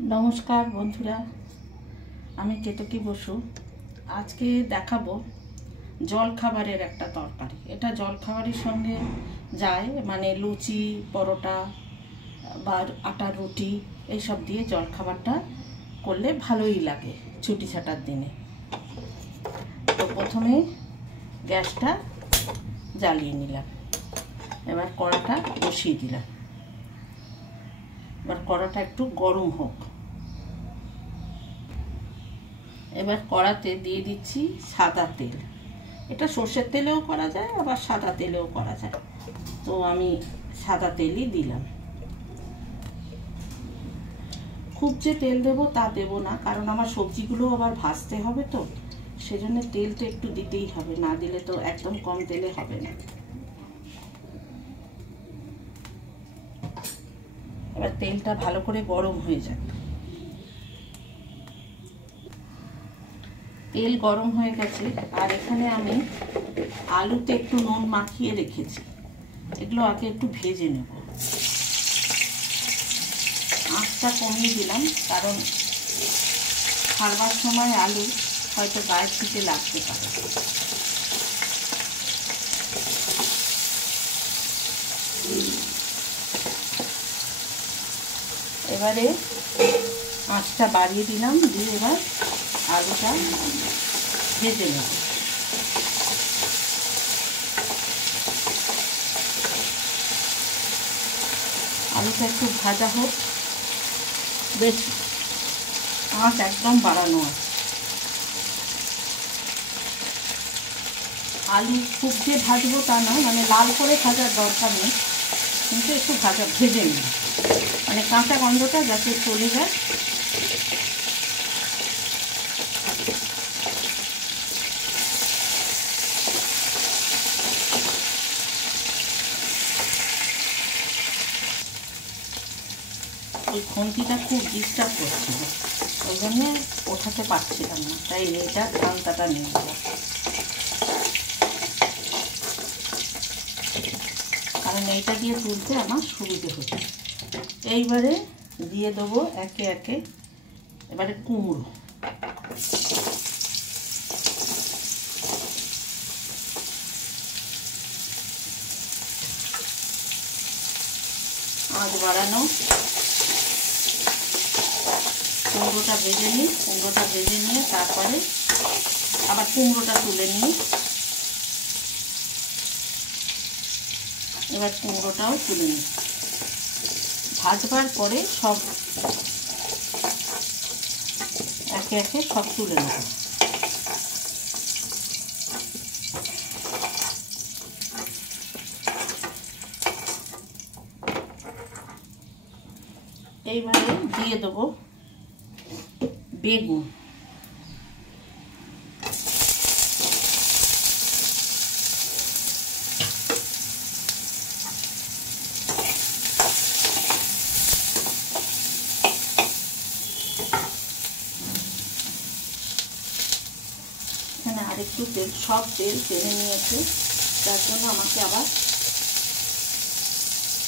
नमस्कार बंधुरा आमी केतकी बसु आज के देखाबो जल खाबारेर एकटा तरकारी। एटा जल खाबारेर संगे जाए माने लुचि परोटा बा आटार रुटी एई सब दिए जल खाबारटा करले भालोई लागे छुटी छाटार दिने। तो प्रथमे ग्यासटा जालिए निलाम, एबार कड़ाटा बसिए दिलाम। एबार कड़ाटा एकटू गरम होक। एबार कड़ाते दिए दिচ্ছি सादा तेल। এটা সরষের তেলেও করা যায় আবার সাদা তেলেও করা যায়, তো আমি সাদা তেলই দিলাম। খুব যে তেল দেব তা দেব না, কারণ আমার সবজিগুলো আবার ভাজতে হবে, তো সেজন্য তেলটা একটু দিতেই হবে, না দিলে তো একদম কম তেলে হবে না। এবার তেলটা ভালো করে গরম হয়ে যাক। তেল গরম হয়ে গেছে, আর এখানে আমি আলুতে একটু নুন মাখিয়ে রেখেছি, এগুলো আগে একটু ভেজে নেব। আঁচটা কমিয়ে দিলাম, কারণ খাবার সময় আলু হয়তো গায়ে ছিটে লাগতে পারে। এবারে আঁচটা বাড়িয়ে দিলাম, দিয়ে এবার আলুটা ভেজে নেব। আলুটা একটু ভাজা হোক, বেশ আঁচ একদম বাড়ানো আছে। আলু খুব যে ভাজবো তা না, মানে লাল করে ভাজার দরকার নেই, কিন্তু একটু ভেজে নিই, মানে কাঁচা গন্ধটা যাতে চলে যায়। ওই খুন্তিটা খুব ডিস্টার্ব করছিল, ওই জন্য ওঠাতে পারছিলাম না, তাই এইটা খান্তাটা নিয়ে গেলাম, কারণ এইটা দিয়ে তুলতে আমার সুবিধে হচ্ছে। এইবারে দিয়ে দেবো একে একে এবারে কুমড়ো। আঁচ বাড়ানো। কুমড়োটা ভেজে নিই, কুমড়োটা ভেজে নিয়ে তারপরে আবার কুমড়োটা তুলে নিই। এবার কুমড়োটাও তুলে নিই। ভাজবার পরে সব একে একে সব তুলে নেব। এইবারে দিয়ে দেবো বেগুন। এখানে আরেকটু তেল, সব তেল টেনে নিয়েছে, তার জন্য আমাকে আবার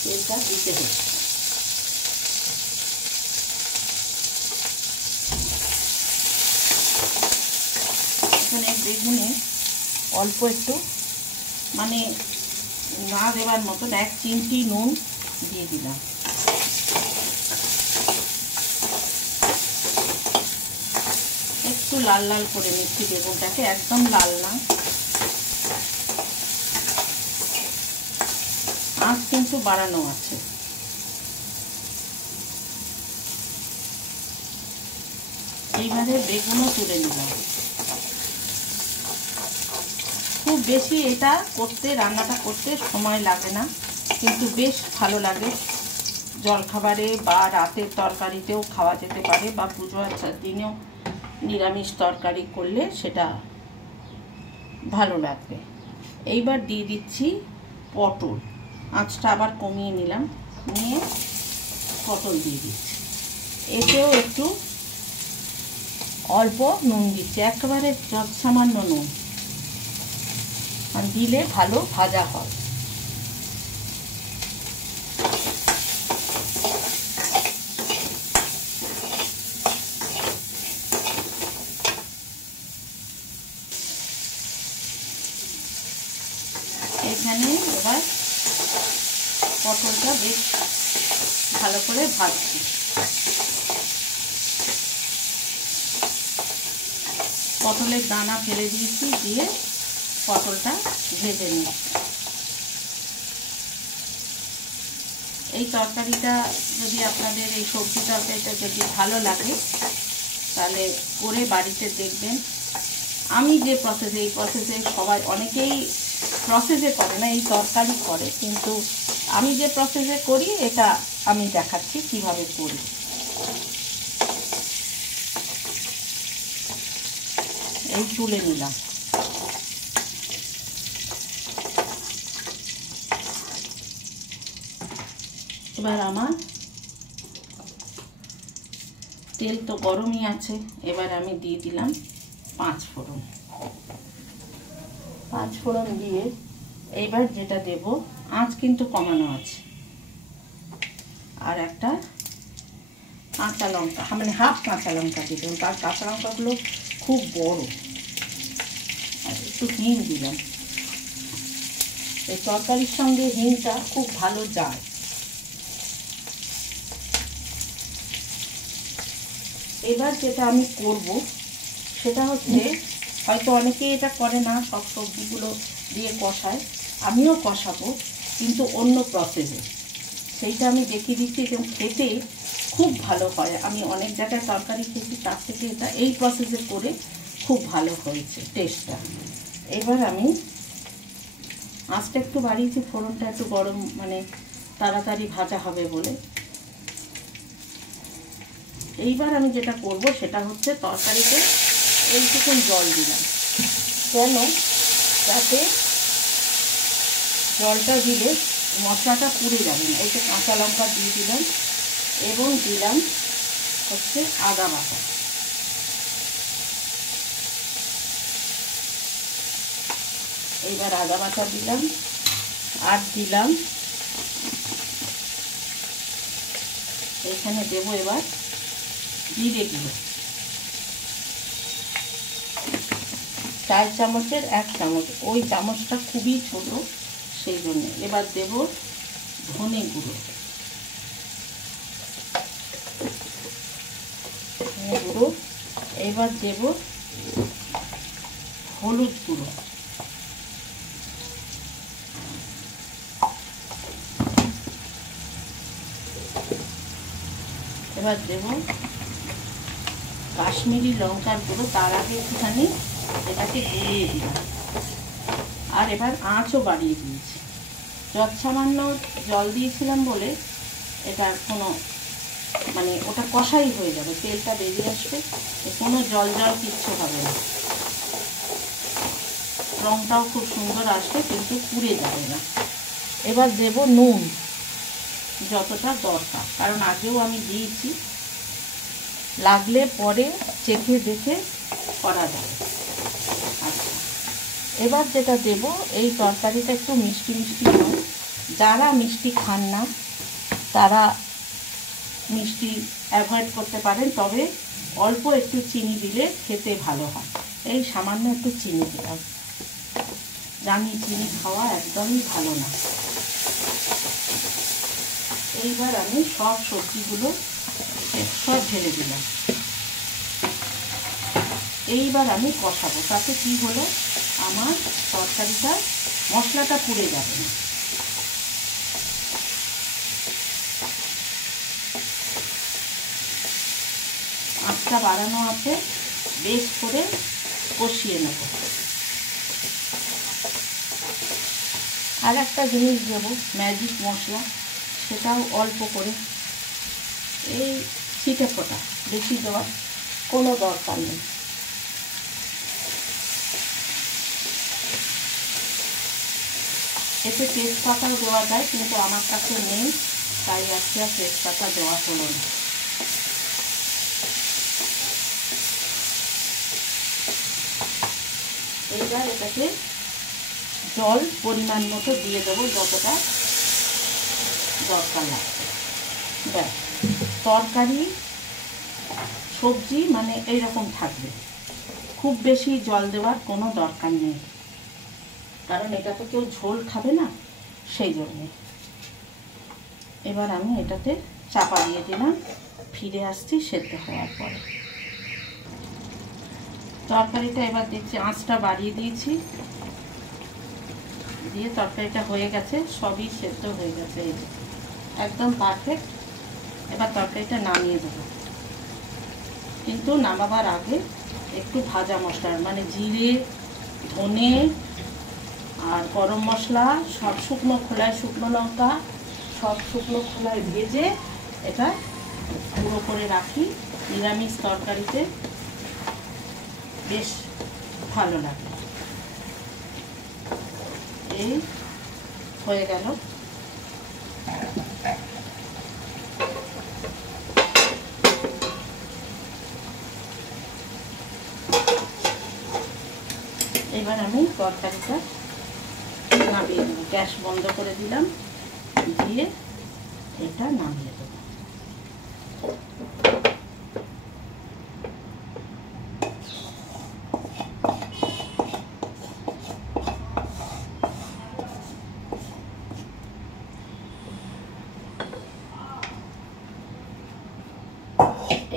তেলটা দিতে হচ্ছে। এখানে বেগুনে অল্প একটু মানে না দেওয়ার মতন 1 চিমটি নুন দিয়ে দিলাম। একটু লাল লাল করে নিচ্ছি বেগুনটাকে, একদম লাল না। আঁচ কিন্তু বাড়ানো আছে। এইবারে বেগুনও তুলে নিলাম। খুব বেশি এটা করতে, রান্নাটা করতে সময় লাগে না, কিন্তু বেশ ভালো লাগে। জলখাবারে বা রাতের তরকারিতেও খাওয়া যেতে পারে, বা পুজো আচ্ছার দিনেও নিরামিষ তরকারি করলে সেটা ভালো লাগবে। এইবার দিয়ে দিচ্ছি পটল। আঁচটা আবার কমিয়ে নিলাম, নিয়ে পটল দিয়ে দিচ্ছি। এতেও একটু অল্প নুন দিচ্ছি, একেবারে সামান্য নুন দিলে ভালো ভাজা হয়। এইখানে এবার পটলটা বেশ ভালো করে ভাজছি। পটলের দানা ফেলে দিয়েছি, দিয়ে পটলটা ভেজে নিচ্ছি। এই তরকারিটা যদি আপনাদের, এই সবজি তরকারিটা যদি ভালো লাগে তাহলে করে বাড়িতে দেখবেন। আমি যে প্রসেসে, এই প্রসেসে সবাই অনেকেই প্রসেসে করে না, এই তরকারি করে, কিন্তু আমি যে প্রসেসে করি এটা আমি দেখাচ্ছি কিভাবে করি। এই তুলে নিলাম। এবার আমার তেল তো গরমই আছে, এবার আমি দিয়ে দিলাম 5 ফোড়ন। 5 ফোড়ন দিয়ে এইবার যেটা দেব, আঁচ কিন্তু কমানো আছে, আর একটা কাঁচা লঙ্কা, মানে হাফ কাঁচা লঙ্কা দিলাম, তার কাঁচা লঙ্কাগুলো খুব বড়। আর একটু হিং দিলাম, এই তরকারির সঙ্গে হিংটা খুব ভালো যায়। এবার যেটা আমি করব সেটা হচ্ছে, হয়তো অনেকেই এটা করে না, সব সবজিগুলো দিয়ে কষায়, আমিও কষাবো কিন্তু অন্য প্রসেসে। সেইটা আমি দেখিয়ে দিচ্ছি এবং খেতে খুব ভালো হয়। আমি অনেক জায়গায় তরকারি খেয়েছি, তার থেকে এটা এই প্রসেসে করে খুব ভালো হয়েছে টেস্টটা। এবার আমি আঁচটা একটু বাড়িয়েছি, ফোড়নটা একটু গরম, মানে তাড়াতাড়ি ভাজা হবে বলে। এইবার আমি যেটা করব সেটা হচ্ছে, তরকারিতে এইটুকুন জল দিলাম, কেন, যাতে জলটা দিলে মশলাটা পুড়ে যাবে না। এই যে কাঁচা লঙ্কা দিয়ে দিলাম এবং দিলাম হচ্ছে আদা বাটা। এইবার আদা বাটা দিলাম, আর দিলাম এখানে দেবো এবার জিরে গুঁড়ো, 4 চামচের 1 চামচ, ওই চামচটা খুবই ছোট সেই জন্য। এবার দেব ধনে গুঁড়ো, এবার দেব হলুদ গুঁড়ো, এবার দেব কাশ্মীরি লঙ্কার গুঁড়ো। তার আগে একটুখানি এটাকে গুলিয়ে দিলাম, আর এবার আঁচও বাড়িয়ে দিয়েছি। যৎসামান্য জল দিয়েছিলাম বলে এটা কোনো, মানে ওটা কষাই হয়ে যাবে, তেলটা বেরিয়ে আসবে, কোনো জল জল কিচ্ছু হবে না। রঙটাও খুব সুন্দর আসবে, কিন্তু পুড়ে যাবে না। এবার দেব নুন যতটা দরকার, কারণ আগেও আমি দিয়েছি, লাগলে পরে চেখে দেখে করা যাবে। আচ্ছা, এবার যেটা দেব, এই তরকারিটা একটু মিষ্টি মিষ্টি হয়, যারা মিষ্টি খান না তারা মিষ্টি অ্যাভয়েড করতে পারেন, তবে অল্প একটু চিনি দিলে খেতে ভালো হয়। এই সামান্য একটু চিনি দিলাম, জানি চিনি খাওয়া একদমই ভালো না। এইবার আমি সব সবজিগুলো সব ঢেলে দিলাম। এইবার আমি কষাবো, তাতে কি হলো, আমার তরকারিটা, মশলাটা পুড়ে যাবে না। আঁচটা বাড়ানো আছে, বেশ করে কষিয়ে নেব। আর একটা জিনিস দেবো, ম্যাজিক মশলা, সেটাও অল্প করে, এই ছিটে ফোটা, বেশি দেওয়ার কোনো দরকার নেই। এতে তেজপাতাও দেওয়া যায়, কিন্তু আমার কাছে নেই, তাই আজকে আর তেজপাতা দেওয়া হলো না। এইবার এটাকে জল পরিমাণ মতো দিয়ে দেবো, যতটা দরকার লাগবে। ব্যাস, তরকারি সবজি মানে এইরকম থাকবে, খুব বেশি জল দেওয়ার কোনো দরকার নেই। কারণ এটা তো কেউ ঝোল খাবে না, সেই জন্যে। এবার আমি এটাতে চাপা দিয়ে দিলাম, ফিরে আসছি সেদ্ধ হওয়ার পরে। তরকারিটা এবার দেখছি আঁচটা বাড়িয়ে দিয়েছি, দিয়ে তরকারিটা হয়ে গেছে, সবই সেদ্ধ হয়ে গেছে, এই যে একদম পারফেক্ট। এবার তরকারিটা নামিয়ে দেবো, কিন্তু নামাবার আগে একটু ভাজা মশলার মানে জিরে, ধনে আর গরম মশলা সব শুকনো খোলায়, শুকনো লঙ্কা সব শুকনো খোলায় ভেজে এটা গুঁড়ো করে রাখি। নিরামিষ তরকারিতে বেশ ভালো লাগে। এই হয়ে গেল। এবার আমি তরকারিটা নামিয়ে দেবো, গ্যাস বন্ধ করে দিলাম, দিয়ে এটা নামিয়ে দেবো।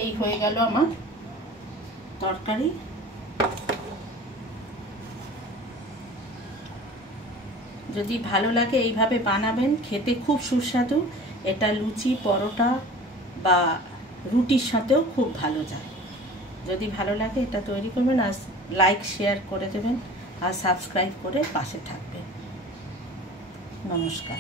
এই হয়ে গেল আমার তরকারি। যদি ভালো লাগে এইভাবে বানাবেন, খেতে খুব সুস্বাদু। এটা লুচি, পরোটা বা রুটির সাথেও খুব ভালো যায়। যদি ভালো লাগে এটা তৈরি করবেন, আর লাইক শেয়ার করে দেবেন, আর সাবস্ক্রাইব করে পাশে থাকবেন। নমস্কার।